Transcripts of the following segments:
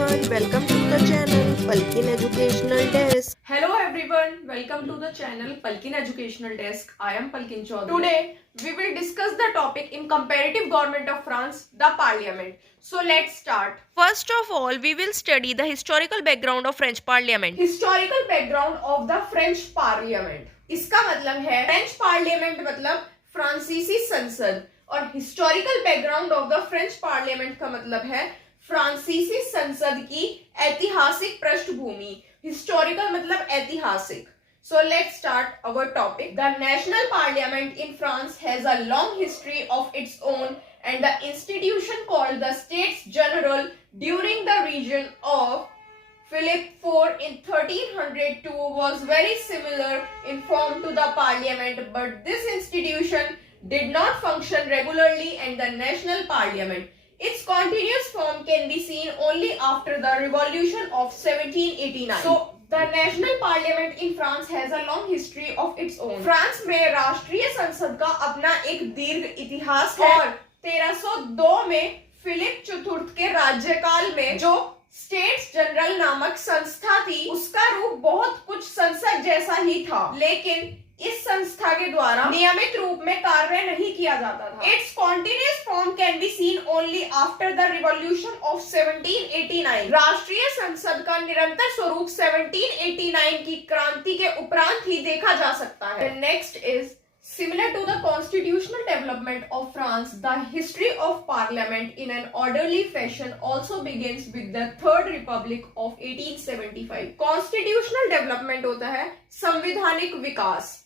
everyone, welcome to the channel Palkin Educational Desk. Hello everyone, welcome to the channel Palkin Educational Desk. I am Palkin Chaudhary. Today we will discuss the topic in comparative government of France, the parliament. So let's start. First of all, we will study the historical background of French Parliament. Historical background of the French Parliament. इसका मतलब है French Parliament मतलब फ्रांसीसी संसद और historical background of the French Parliament का मतलब है फ्रांसीसी संसद की ऐतिहासिक पृष्ठभूमि. हिस्टोरिकल मतलब ऐतिहासिक. So let's start our topic. The national parliament in France has a long history of its own, and the institution called the States General during the reign of Philip IV in 1302 was very similar in form to the parliament, but this institution did not function regularly and the national parliament. Its continuous form can be seen only after the revolution of 1789. So, the national parliament in France has a long history of its own. France में राष्ट्रीय संसद का अपना एक दीर्घ इतिहास है और 1302 में फिलिप चतुर्थ के राज्यकाल में जो स्टेट्स जनरल नामक संस्था थी उसका रूप बहुत कुछ संसद जैसा ही था, लेकिन इस संस्था के द्वारा नियमित रूप में कार्य नहीं किया जाता था. Its continuous form can be seen only after the revolution of 1789. राष्ट्रीय संसद का निरंतर स्वरूप 1789 की क्रांति के उपरांत ही देखा जा सकता है. The next is similar to the constitutional development of France, the history of parliament in an orderly fashion also begins with the Third Republic of 1875. Constitutional development होता है संवैधानिक विकास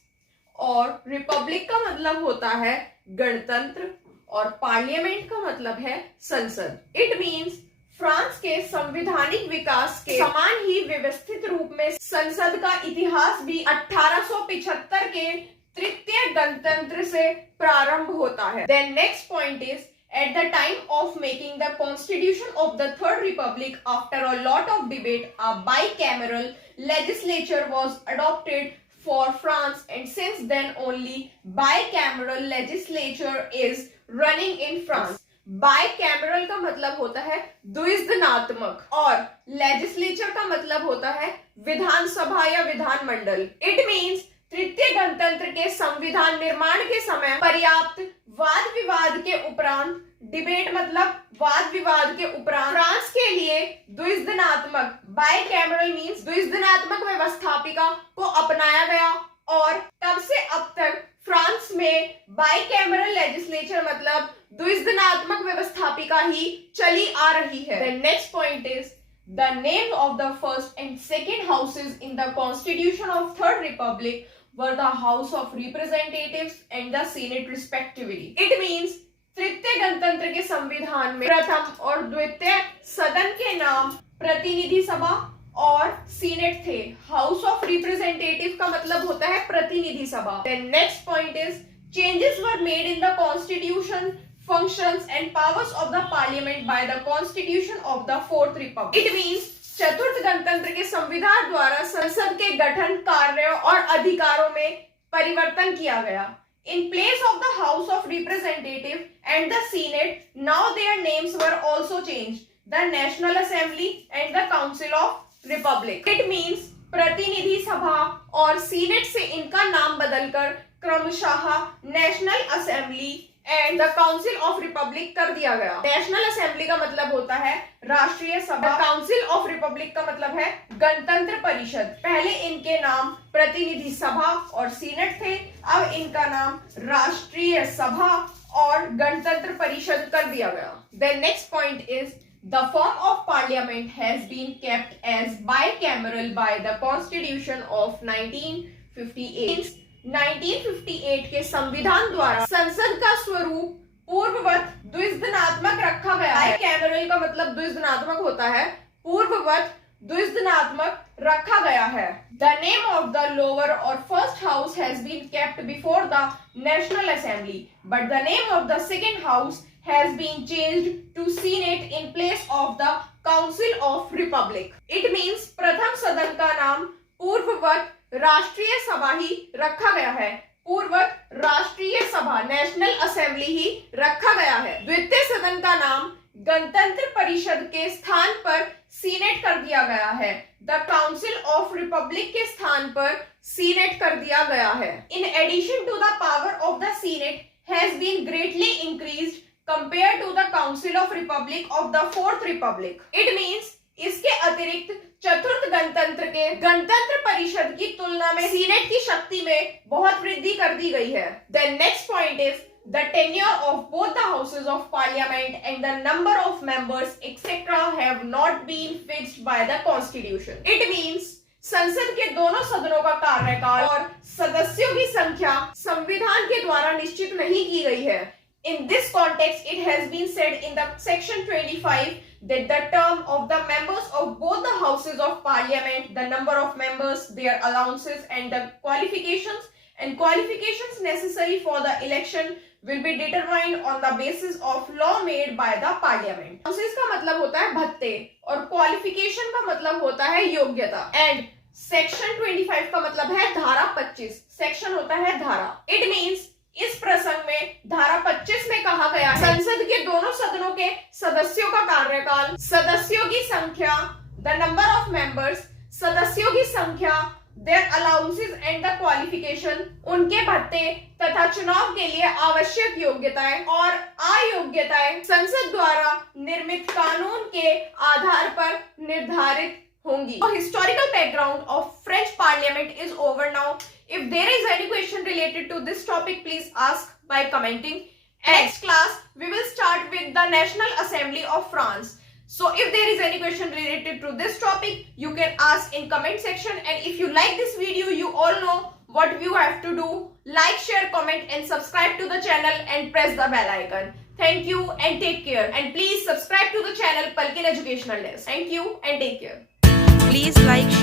और रिपब्लिक का मतलब होता है गणतंत्र और पार्लियामेंट का मतलब है संसद. इट मींस फ्रांस के संवैधानिक विकास के समान ही व्यवस्थित रूप में संसद का इतिहास भी 1875 के तृतीय गणतंत्र से प्रारंभ होता है. Then next point is at the time of making the constitution of the Third Republic, after a lot of debate, a bicameral legislature was adopted for France, and since then only bicameral legislature is running in France. Bicameral का मतलब होता है द्विसदनात्मक और legislature का मतलब होता है विधानसभा या विधानमंडल. It means तृतीय गणतंत्र के संविधान निर्माण के समय पर्याप्त वाद विवाद के उपरांत डिबेट मतलब वाद विवाद के उपरांत फ्रांस के लिए द्विसदनात्मक बाइकैमरल मींस द्विसदनात्मक व्यवस्थापिका को अपनाया गया और तब से अब तक फ्रांस में बाइकैमरल लेजिस्लेचर मतलब द्विसदनात्मक व्यवस्थापिका ही चली आ रही है. The next point is the name of the first and second houses in the constitution of Third Republic were the House of Representatives and the Senate respectively. It means तृतीय गणतंत्र के संविधान में प्रथम और द्वितीय सदन के नाम प्रतिनिधि सभा और सीनेट थे. हाउस ऑफ रिप्रेजेंटेटिव का मतलब होता है प्रतिनिधि सभा. Then next point is changes were made in the constitution, functions and powers of the parliament by the constitution of the Fourth Republic. It means चतुर्थ गणतंत्र के संविधान द्वारा संसद के गठन, कार्यों और अधिकारों में परिवर्तन किया गया. In place of the House of Representatives and the Senate, now their names were also changed. The National Assembly and the Council of Republic. It means प्रतिनिधि सभा और सीनेट से इनका नाम बदलकर क्रमशः national assembly and the council of Republic कर दिया गया. नेशनल असेंबली का मतलब होता है राष्ट्रीय सभा, काउंसिल ऑफ रिपब्लिक का मतलब है गणतंत्र परिषद. पहले इनके नाम प्रतिनिधि सभा और सीनेट थे, अब इनका नाम राष्ट्रीय सभा और गणतंत्र परिषद कर दिया गया. The next point is the form of parliament has been kept as bicameral by the constitution of 1958. 1958 के संविधान द्वारा संसद का स्वरूप पूर्ववत द्विसदनात्मक रखा गया है. बाइकैमरल का मतलब द्विसदनात्मक होता है, पूर्ववत द्विसदनात्मक रखा गया है. The name of the lower or first house has been kept before the National Assembly, but the name of the second house has been changed to Senate in place of the Council of Republic. It means प्रथम सदन का नाम पूर्ववत राष्ट्रीय सभा ही रखा गया है, पूर्ववत राष्ट्रीय सभा नेशनल असेंबली ही रखा गया है. द्वितीय सदन का नाम गणतंत्र परिषद के स्थान पर सीनेट कर दिया गया है। द काउंसिल ऑफ रिपब्लिक के स्थान पर सीनेट कर दिया गया है। In addition to the power of the senate has been greatly increased compare to the council of republic of the fourth republic. It means इसके अतिरिक्त चतुर्थ गणतंत्र परिषद की तुलना में सीनेट की शक्ति में बहुत वृद्धि कर दी गई है। The next point is the tenure of both the houses of parliament and the number of members etc have not been fixed by the constitution. It means संसद के दोनों सदनों का कार्यकाल और सदस्यों की संख्या संविधान के द्वारा निश्चित नहीं की गई है। In this context, it has been said in the section 25 that the term of the members of both the houses of parliament, the number of members, their allowances and the qualifications necessary for the election will be determined on the basis of law made by the parliament. Allowances का मतलब होता है भत्ते और qualification का मतलब होता है योग्यता। And section 25 का मतलब है धारा 25। section होता है धारा। It means इस प्रसंग में धारा 25 में कहा गया है संसद के दोनों सदनों के सदस्यों का कार्यकाल, सदस्यों की संख्या, द नंबर ऑफ मेंबर्स, सदस्यों की संख्या, their allowances and the qualification, उनके भत्ते तथा चुनाव के लिए आवश्यक योग्यताएं और अयोग्यताएं संसद द्वारा निर्मित कानून के आधार पर निर्धारित होंगी। Historical background of French Parliament is over now. If there is any question related to this topic, please ask by commenting. Next class, we will start with the National Assembly of France. So if there is any question related to this topic, you can ask in comment section. And if you like this video, you all know what you have to do. Like, share, comment and subscribe to the channel and press the bell icon. Thank you and take care. And please subscribe to the channel Palkin Educational Desk. Thank you and take care. Please like,